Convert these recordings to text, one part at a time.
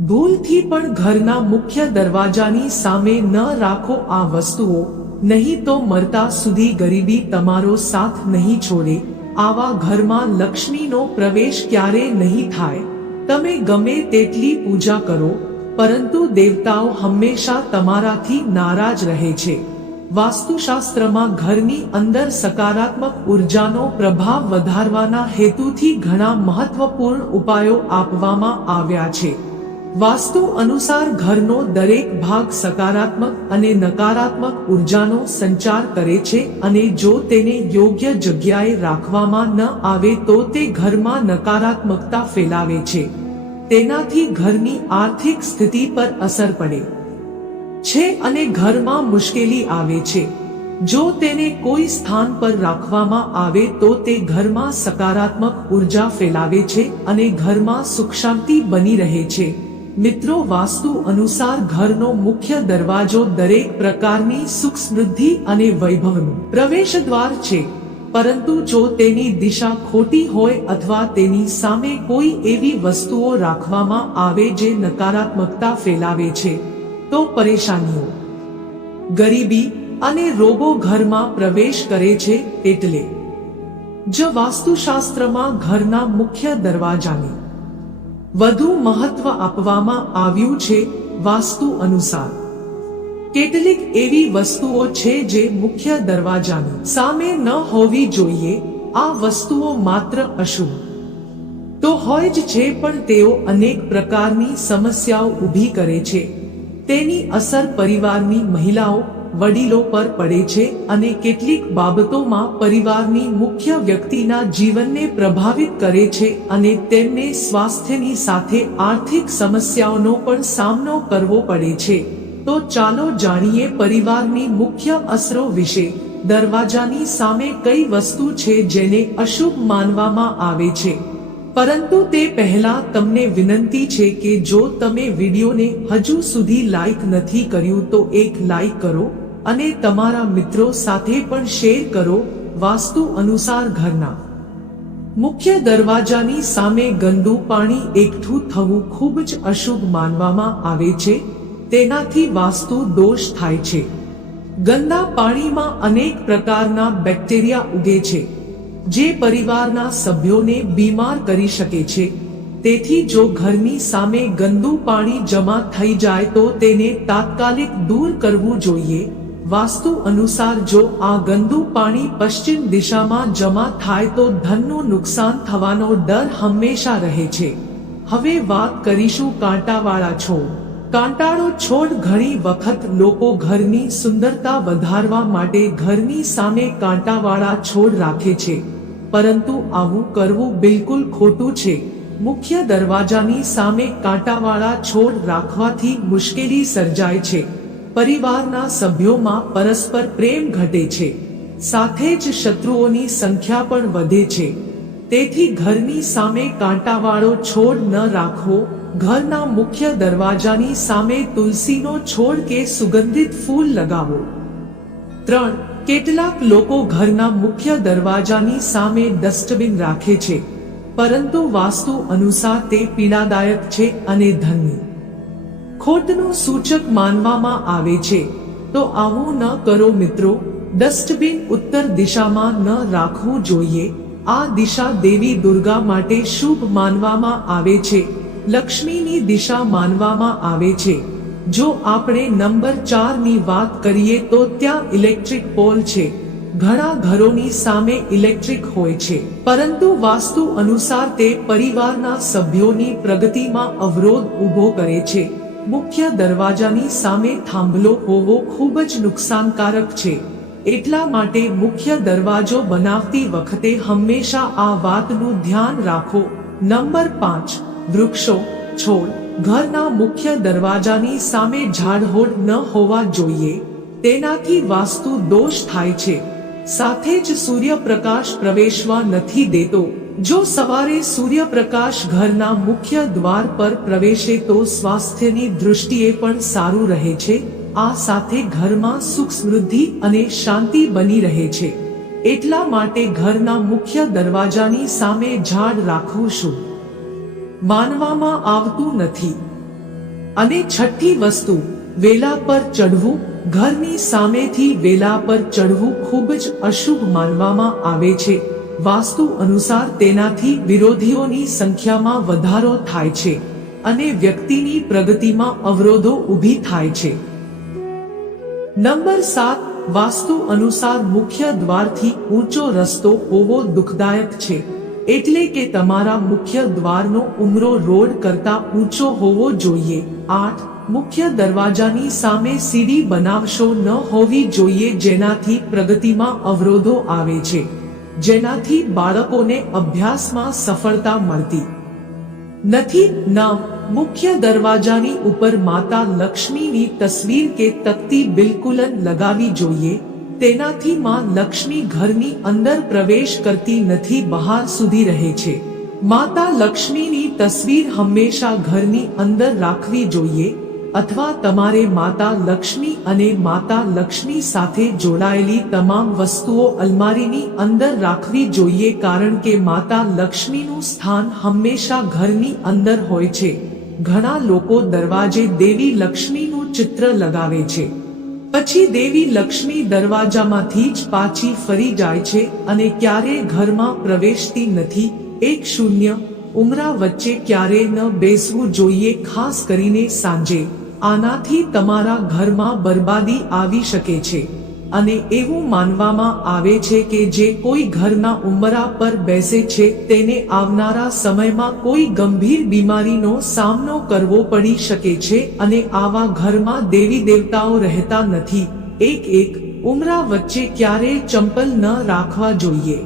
ભૂલથી પણ ઘરના મુખ્ય દરવાજાની સામે ન રાખો આ વસ્તુઓ, નહીં તો મરતા સુધી ગરીબી તમારો સાથ નહીં છોડે. આવા ઘરમાં લક્ષ્મીનો પ્રવેશ ક્યારે નહીં થાય. તમે ગમે તેટલી પૂજા કરો, પરંતુ દેવતાઓ હંમેશા તમારાથી નારાજ રહે છે. વાસ્તુશાસ્ત્રમાં ઘરની અંદર સકારાત્મક ઉર્જાનો પ્રભાવ વધારવાના હેતુથી ઘણા મહત્વપૂર્ણ ઉપાયો આપવામાં આવ્યા છે. વાસ્તુ અનુસાર ઘરનો દરેક ભાગ સકારાત્મક અને નકારાત્મક ઉર્જાનો સંચાર કરે છે, અને જો તેને યોગ્ય જગ્યાએ રાખવામાં ન આવે તો તે ઘરમાં નકારાત્મકતા ફેલાવે છે. તેનાથી ઘરની આર્થિક સ્થિતિ પર અસર પડે છે અને ઘરમાં મુશ્કેલી આવે છે. જો તેને કોઈ સ્થાન પર રાખવામાં આવે તો તે ઘરમાં સકારાત્મક ઉર્જા ફેલાવે છે અને ઘરમાં સુખ શાંતિ બની રહે છે. મિત્રો, વાસ્તુ અનુસાર ઘરનો મુખ્ય દરવાજો દરેક પ્રકારની સુખ સમૃદ્ધિ અને વૈભવનું પ્રવેશદ્વાર છે, પરંતુ જો તેની દિશા ખોટી હોય અથવા તેની સામે કોઈ એવી વસ્તુઓ રાખવામાં આવે જે નકારાત્મકતા ફેલાવે છે, તો પરેશાનીઓ, ગરીબી અને રોગો ઘરમાં પ્રવેશ કરે છે. એટલે જ વાસ્તુશાસ્ત્રમાં ઘરના મુખ્ય દરવાજાને વધુ મહત્વ આપવામાં આવ્યું છે. વાસ્તુ અનુસાર કેટલીક એવી વસ્તુઓ છે જે મુખ્ય દરવાજાની સામે ન હોવી જોઈએ. આ વસ્તુઓ માત્ર અશુભ તો હોય જ છે, પણ તેઓ અનેક પ્રકારની સમસ્યાઓ ઊભી કરે છે. તેની અસર પરિવારની મહિલાઓ, વડીલો પર પડે છે અને કેટલીક બાબતોમાં પરિવારની મુખ્ય વ્યક્તિના જીવનને પ્રભાવિત કરે છે અને તેમને સ્વાસ્થ્યની સાથે આર્થિક સમસ્યાઓનો પણ સામનો કરવો પડે છે. તો ચાલો જાણીએ પરિવારની મુખ્ય અસરો વિશે. દરવાજાની સામે કઈ વસ્તુ છે જેને અશુભ માનવામાં આવે છે. પરંતુ તે પહેલા તમને વિનંતી છે કે જો તમે વિડીયોને હજુ સુધી લાઈક નથી કર્યું તો એક લાઈક કરો અને તમારા મિત્રો સાથે પણ શેર કરો. વાસ્તુ અનુસાર ઘરના મુખ્ય દરવાજાની સામે ગંદુ પાણી એકઠું થવું ખૂબ જ અશુભ માનવામાં આવે છે. તેનાથી વાસ્તુ દોષ થાય છે. ગંદા પાણીમાં અનેક પ્રકારના બેક્ટેરિયા ઉગે છે, જે પરિવારના સભ્યોને બીમાર કરી શકે છે. તેથી જો ઘરની સામે ગંદુ પાણી જમા થઈ જાય તો તેને તાત્કાલિક દૂર કરવું જોઈએ. વાસ્તુ અનુસાર જો આ ગંદુ પાણી પશ્ચિમ દિશામાં જમા થાય તો ધનનું નુકસાન થવાનો ડર હંમેશા રહે છે. હવે વાત કરીશું કાંટાવાળા છોડ. કાંટાળો છોડ ઘણી વખત લોકો ઘરની સુંદરતા વધારવા માટે ઘરની સામે કાંટાવાળા છોડ રાખે છે, પરંતુ આવું કરવું બિલકુલ ખોટું છે. મુખ્ય દરવાજાની સામે કાંટાવાળા છોડ રાખવાથી મુશ્કેલી સર્જાય છે, પરિવારના સભ્યોમાં પરસ્પર પ્રેમ ઘટે છે, સાથે જ શત્રુઓની સંખ્યા પણ વધે છે. તેથી ઘરની સામે કાંટાવાળો છોડ ન રાખવો. ઘરના મુખ્ય દરવાજાની સામે તુલસીનો છોડ કે સુગંધિત ફૂલ લગાવો. 3. કેટલાક લોકો ઘરના મુખ્ય દરવાજાની સામે ડસ્ટબિન રાખે છે, પરંતુ વાસ્તુ અનુસાર તે પીડાદાયક છે અને ધનની ખોટનું સૂચક માનવામાં આવે છે. તો આવું ન કરો મિત્રો. ડસ્ટબિન ઉત્તર દિશામાં ન રાખવું જોઈએ. આ દિશા દેવી દુર્ગા માટે શુભ માનવામાં આવે છે, લક્ષ્મીની દિશા માનવામાં આવે છે. જો આપણે નંબર 4 ની વાત કરીએ તો ત્યાં ઇલેક્ટ્રિક પોલ છે. ઘણા ઘરોની સામે ઇલેક્ટ્રિક હોય છે, પરંતુ વાસ્તુ અનુસાર તે પરિવારના સભ્યોની પ્રગતિમાં અવરોધ ઊભો કરે છે. મુખ્ય દરવાજાની સામે થાંભલો હોવો ખૂબ જ નુકસાનકારક છે. એટલા માટે મુખ્ય દરવાજો બનાવતી વખતે હંમેશા આ વાતનું ધ્યાન રાખો. નંબર 5. વૃક્ષો, છોડ. ઘરના મુખ્ય દરવાજાની સામે ઝાડહોડ ન હોવા જોઈએ. તેનાથી વાસ્તુ દોષ થાય છે. સાથે જ સૂર્યપ્રકાશ પ્રવેશવા નથી દેતો. જો સવારે સૂર્યપ્રકાશ ઘરના મુખ્ય દ્વાર પર પ્રવેશે તો સ્વાસ્થ્યની દૃષ્ટિએ પણ સારું રહે છે. આ સાથે ઘરમાં સુખ સમૃદ્ધિ અને શાંતિ બની રહે છે. એટલા માટે ઘરના મુખ્ય દરવાજાની સામે ઝાડ રાખવું શુભ માનવામાં આવતું નથી. અને છઠ્ઠી વસ્તુ, વેલા પર ચઢવું. ઘરની સામેથી વેલા પર ચઢવું ખૂબ જ અશુભ માનવામાં આવે છે. વાસ્તુ અનુસાર તેનાથી વિરોધીઓની સંખ્યામાં વધારો થાય છે અને વ્યક્તિની પ્રગતિમાં અવરોધો ઊભી થાય છે. નંબર 7, વાસ્તુ અનુસાર મુખ્ય દ્વારથી ઊંચો રસ્તો હોવો દુઃખદાયક છે. એટલે કે તમારા મુખ્ય દ્વારનો ઉમરો રોડ કરતા ઊંચો હોવો જોઈએ. 8, મુખ્ય દરવાજાની સામે સીડી બનાવશો ન હોવી જોઈએ, જેનાથી પ્રગતિમાં અવરોધો આવે છે, જેનાથી બાળકોને અભ્યાસમાં સફળતા મળતી નથી. 9, મુખ્ય દરવાજાની ઉપર માતા લક્ષ્મીની તસવીર કે તકતી બિલકુલ લગાવી જોઈએ. તેનાથી માં લક્ષ્મી ઘરની અંદર પ્રવેશ કરતી નથી, બહાર સુધી રહે છે. માતા લક્ષ્મીની તસવીર હંમેશા ઘરની અંદર રાખવી જોઈએ, અથવા તમારે માતા લક્ષ્મી અને માતા લક્ષ્મી સાથે જોડાયેલી તમામ વસ્તુઓ અલમારીની અંદર રાખવી જોઈએ, કારણ કે માતા લક્ષ્મીનું સ્થાન હંમેશા ઘરની અંદર હોય છે. ઘણા લોકો દરવાજે દેવી લક્ષ્મીનું ચિત્ર લગાવે છે, પછી દેવી લક્ષ્મી દરવાજામાંથી જ પાછી ફરી જાય છે અને ક્યારેય ઘરમાં પ્રવેશતી નથી. 1, ઉંબરા વચ્ચે ક્યારેય ન બેસવું જોઈએ, ખાસ કરીને સાંજે. આનાથી તમારા ઘરમાં બરબાદી આવી શકે છે અને એવું માનવામાં આવે છે કે જે કોઈ ઘરના ઉંબરા પર બેસે છે તેને આવનારા સમયમાં કોઈ ગંભીર બીમારીનો સામનો કરવો પડી શકે છે અને આવા ઘરમાં દેવી દેવતાઓ રહેતા નથી. 1, ઉંબરા વચ્ચે ક્યારેય ચંપલ ન રાખવા જોઈએ.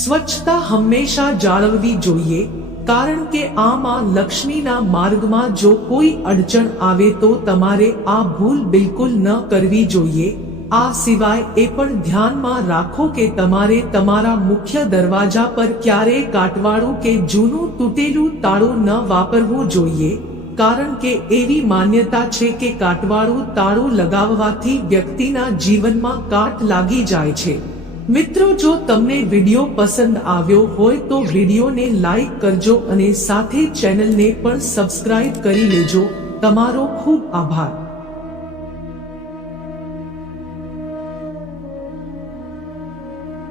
સ્વચ્છતા હંમેશા જાળવવી જોઈએ, કારણ કે આમાં લક્ષ્મીના માર્ગમાં જો કોઈ અડચણ આવે તો તમારે આ ભૂલ બિલકુલ ન કરવી જોઈએ. આ સિવાય એ પણ ધ્યાનમાં રાખો કે તમારે તમારા મુખ્ય દરવાજા પર ક્યારેય કાટવાળું કે જૂનું તૂટેલું તાળું ન વાપરવું જોઈએ, કારણ કે એવી માન્યતા છે કે કાટવાળું તાળું લગાવવાથી વ્યક્તિના જીવનમાં કાટ લાગી જાય છે. મિત્રો, જો તમને વિડિયો પસંદ આવ્યો હોય તો વિડિયોને લાઈક કરજો અને સાથે ચેનલને પણ સબસ્ક્રાઇબ કરી લેજો. તમારો ખૂબ આભાર.